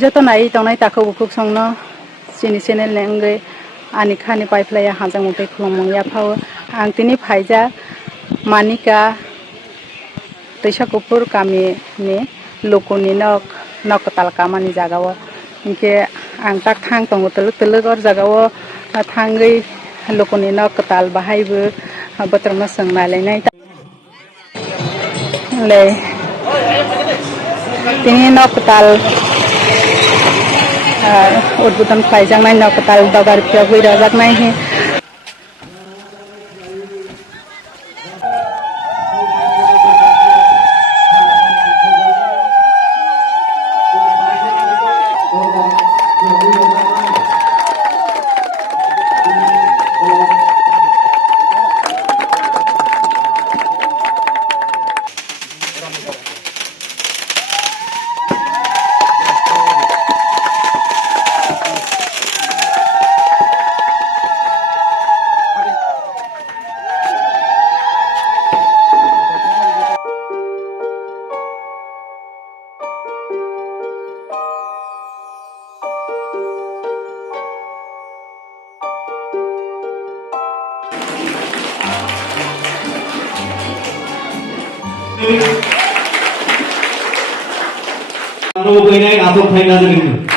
जतो नाई तंनाय ताखौ बुकुक संनो सिनि चेनेल लेंगे आनि खानि पाइपलाया हाजों मुटे खुलुमं याफाव आं तिनि फाइजा मानिका तैसाकुपुर कामि नि लोकोनि नक तालकामानि जागाव इनके आं ताक थांग तंगो तलुक और जागाव थांगै लोकोनि नक ताल बाहायबो बोत्रमनो सोंनायलायनाय ले तिनि नक ताल उद्बोधन खालायजानाय नक ताल दगारफियाव गैराजानाय Nobody atau final ini.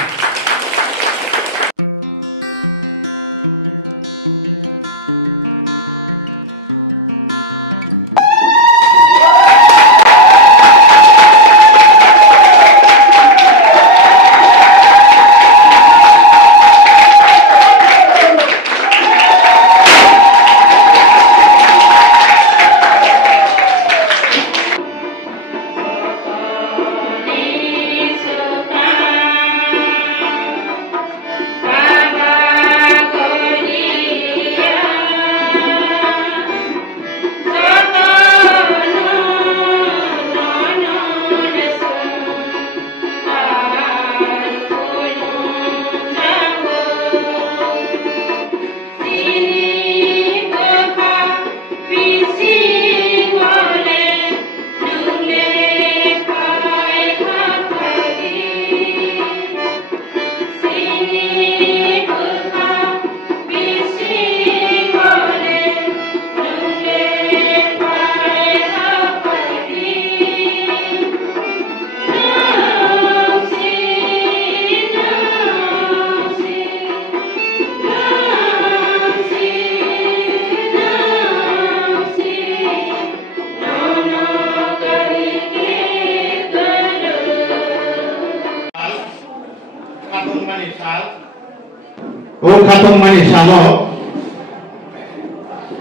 Katong mani salo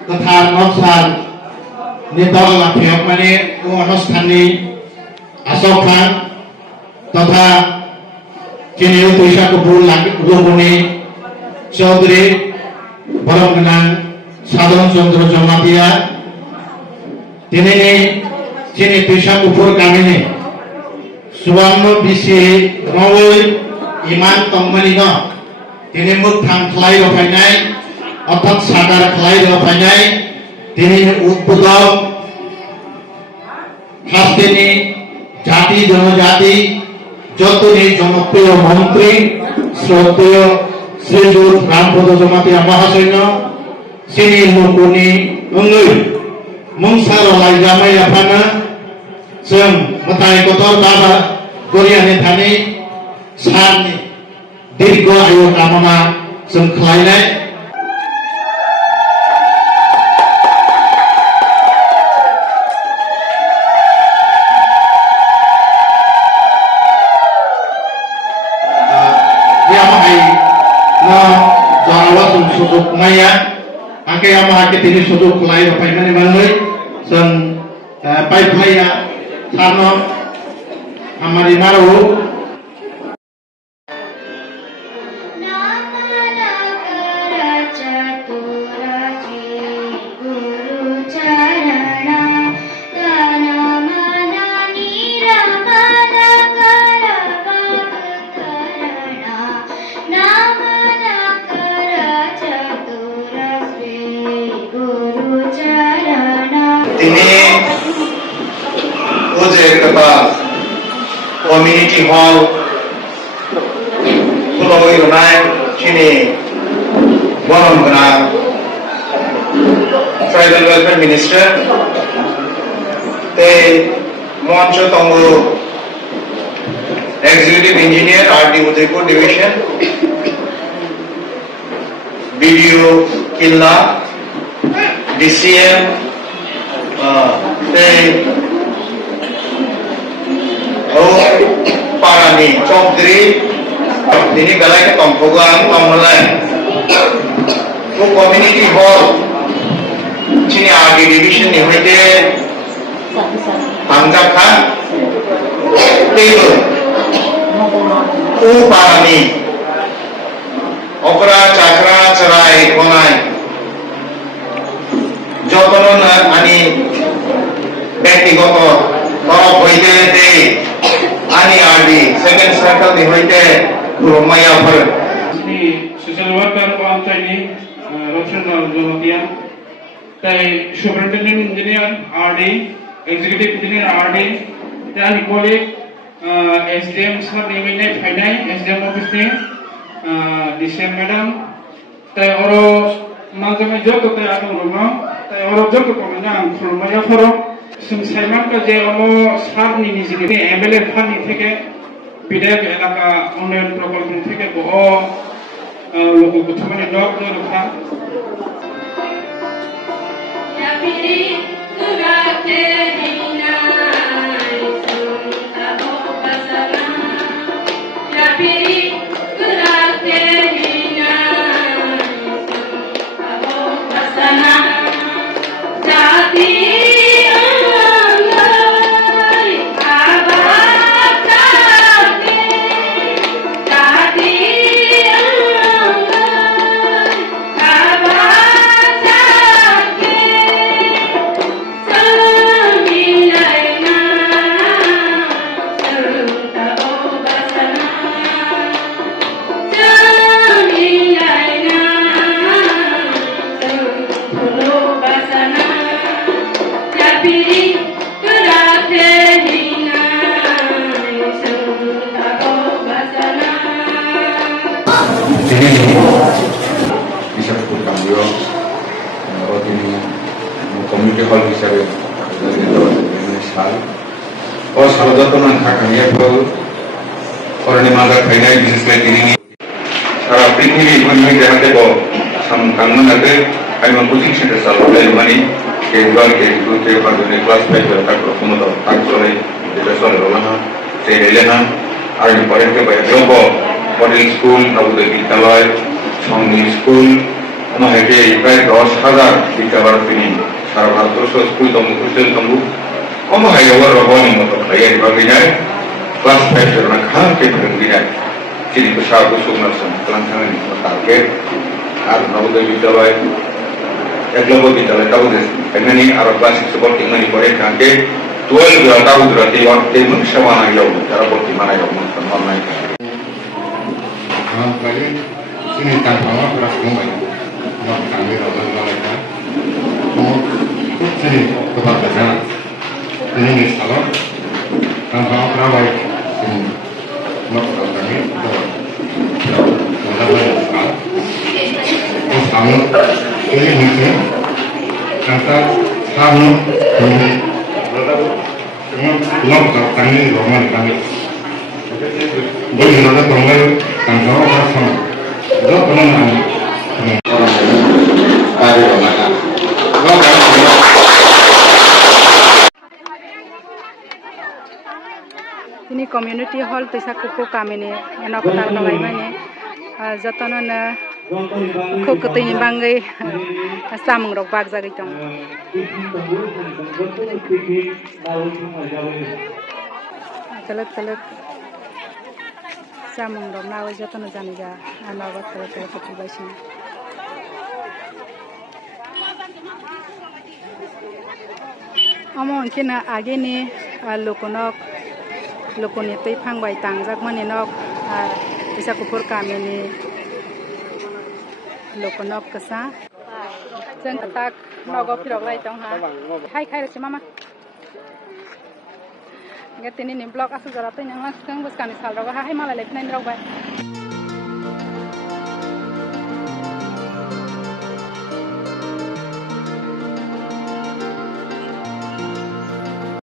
tथा नक्सार नितल लाफियक माने अनुष्ठाननि आसोखान तथा चिनिउ तैसाकुपुर लोकोनि चौधरी बरमगोनां साधन चंद्र जमातिया दिनैनि चिनि तैसाकुपुर गामिनि सुवर्ण बिसि नवै इमान तंगमनि न दिनै मोगथां खालाय रफायनाय अर्थात साकार खालाय रफायनाय दिनैनि उद्बोधन हास्तेनि जाति जनजाति जतनि जनप्रिय मन्त्री श्रद्धेय श्रीजुत रामपद जमातिया महाशयनो सिनि लोकोनि ओंगै मंसार लायजामाय आफानो जों मोथाय गथर बाबा गरियानि थानि सारनि दीर्घ आयु कामना जों खालायनाय suduk maya angke ama tini suduk lain apa yang mana mana sen pai maya sarno amari maru community hall Bunai Chini Bonon Guna Tribal Welfare Minister Te Moncho Tongu Executive Engineer RD Udaipur Division BDO Killa DCM Te Parani Chokdri Dini galai ke tompogan tomolai to community hall chini RD division ni hoite Tangjaka table Parani Okra Chakra Charai Konai Jotonon Ani ব্যক্তিগত তরফ হইতে আনি আরবি second circle নি হইতে Ramaiya for social worker panchayat রচনাল জনতিয়া তাই superintendent engineer RD executive engineer RD তাই কলিগ এসডিএম স্যার নিমিনে ফাইনাই এসডিএম অফিস নি ডিসিএম ম্যাডাম তাই ওরো মাঝে যত তাই আনো রুমা তাই ওরো যত কমনা আং রমাইয়া for Simsaiman ka je omo sar ni nijini MLA fani থেকে বিধায়ক এলাকা উন্নয়ন প্রকল্প থেকে ও লোক প্রথমে নক রক্ষা Yapiri turate hinai sunta bopasana Yapiri turate hinai sunta bopasana Jati bisa berkurang juga ini community hall হিসাবে সাল ও সালদতমান থাকানিয়া ফল করণে মাদার ফাইনাই বিশেষ করে তিনি সারা পৃথিবী মনে জানাতে বো সামকাঙ্গনাতে আইমান কোচিং সেন্টার চালাতে মানে কেবল কে দুতে পাঁচজনে ক্লাস 5 এর তারপর কোনো তো তারপরে যেটা চলে রলানা সেই রেলেনা আর পরে কে বাইরে যাব মডেল স্কুল নবোদয় বিদ্যালয় সঙ্গী স্কুল আমাকে প্রায় 10,000 বিদ্যালয় তিনি সারা ভারতবর্ষ স্কুল তমু হোস্টেল তমু আমাকে ওর রবনি মতো খাইয়ে বাগিনায় ক্লাস 5 এর না খাকে ফেঙ্গিনায় চিনি তো সারা সুগনাসন ক্লান্তানি তারকে আর নবোদয় বিদ্যালয় একলব্য বিদ্যালয় তাও দেশ এমনি আর ক্লাস 6 পড়তে মানে পরে কাকে 12 তাও দুরাতে আর তেমন সমানা গেল তারা পড়তে মানা গেল সম্মান kali sini tanpa beras bunga nak kami orang mereka mau sini kepada sana ini misalnya tanpa perawai sini nak kami kita boleh sekali terus kami ini mungkin kata kami ini nak kami orang kami boleh ada tonggal tanpa orang sama, itu teman-teman ada mana? Ini community hall tisa kuku kami ni anak tar nagai mana jatonon kuk ketingin banggai samung rok bag jagi tong. Telet samung rok nagai jatonon jani ja anak telet ketu baisi. Amo mungkin age ni lokonok lokoni tei phangbai tangjak mani nok bisa kupur kami ni lokonok kesa jeng tak nogo pirok lai tong ha hai khai rasi mama ngetini ni blog asu jara tei nang lang kang bus kani sal roga hai mala lek nai rok bai